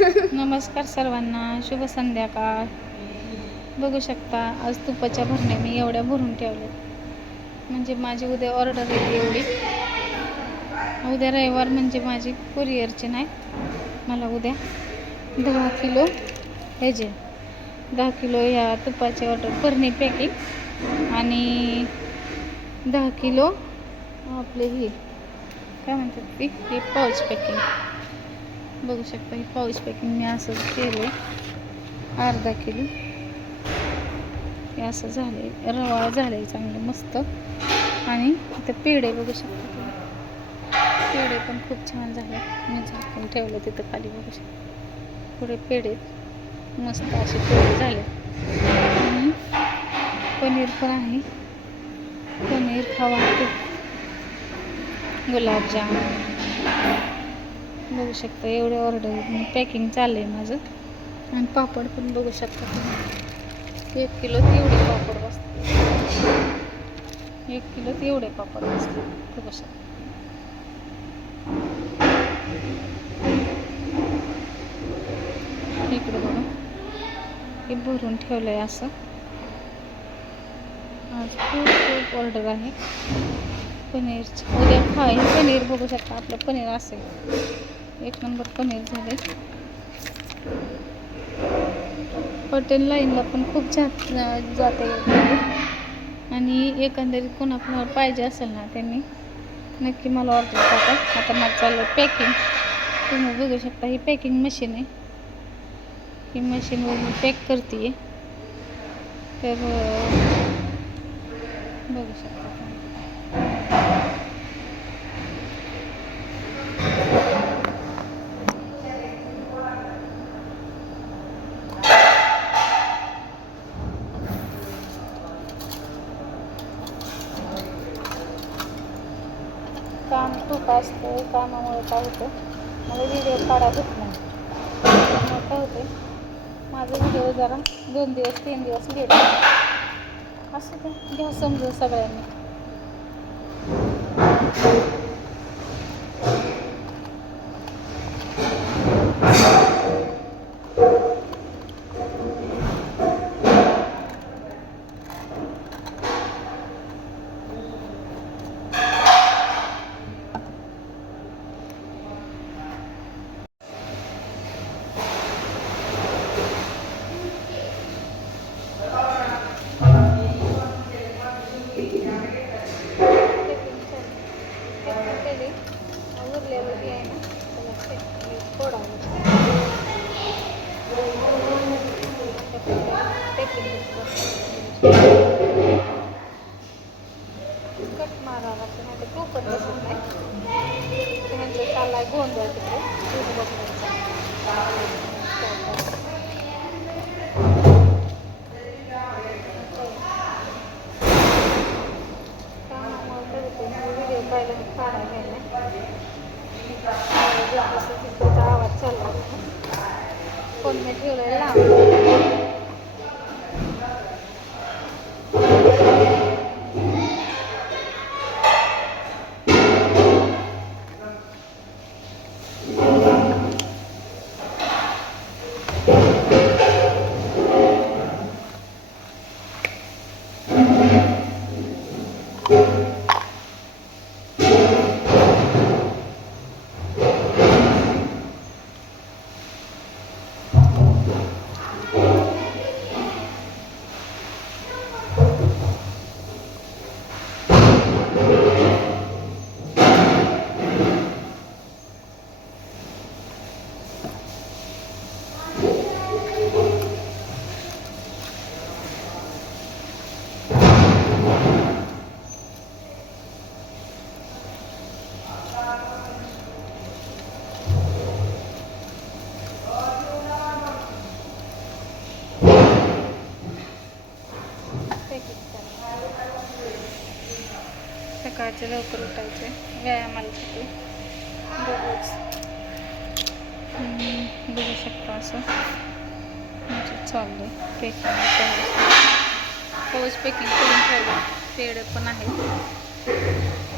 नमस्कार सर्वांना शुभ संध्याकाळ. बघू शकता आज तुपाच्या भरण्या मी एवढ्या भरून ठेवल्या म्हणजे माझी उद्या ऑर्डर येते एवढी. उद्या रविवार म्हणजे माझी कुरिअरची नाही मला उद्या दहा किलो ह्याचे दहा किलो ह्या तुपाची ऑर्डर भरणे पॅकिंग आणि दहा किलो आपले ही काय म्हणतात ती? ही पाऊच पॅकिंग बघू शकता ही पाऊच पॅकिंग मी असं केलं अर्धा किलो. हे असं झाले रवाळ झाले चांगलं मस्त. आणि इथं पेढे बघू शकता तुम्ही. पेढे पण खूप छान झाले मी झाकून ठेवलं तिथं खाली बघू शकता. पुढे पेढे. मस्त असे पेढे झाले आणि पनीर पण आहे. पनीर खावा गुलाबजाम. बघू शकता एवढे ऑर्डर पॅकिंग चाललं आहे माझं. आणि पापड पण बघू शकता तुम्ही. एक किलोत एवढे पापड बसते एक किलोत एवढे पापड बसते बघू शकता. इकडे बघा. हे भरून ठेवलं आहे असं. आज खूप खूप ऑर्डर आहे. पनीरचं. उद्या खाईन पनीर बघू शकता. आपलं पनीर असेल. एक नंबर पनीर झाले. हॉटेल लाईनला पण खूप जात जाते आणि एकंदरीत कोणाकोणावर पाहिजे असेल ना त्यांनी नक्की मला ऑर्डर टाका. आता मला चाललं पॅकिंग तुम्ही बघू शकता ही पॅकिंग मशीन आहे. ही मशीनवर मी पॅक करते तर बघू शकता काम खूप असतं कामामुळे काय होतं मला व्हिडिओ काढा होत नाही. त्यामुळे काय होते माझा व्हिडिओ जरा दोन दिवस तीन दिवस लेट असं ते घ्या समजून सगळ्यांनी. उरलेलं जे आहे ना त्याला कट मारावा लागतं नाही तर टोकत बसत नाही त्यांचं चाललाय गोंधळ तिकडे दूध बघण्याचा व्हिडिओ पाहिला फोन मी ठेवलेला सकाळचे लवकर उठायचे व्यायामाला साठी दररोज बघू शकता असं. म्हणजे चाललंय पॅकिंग पाऊस पॅकिंग करून ठेवलं. पेढे पण आहेत.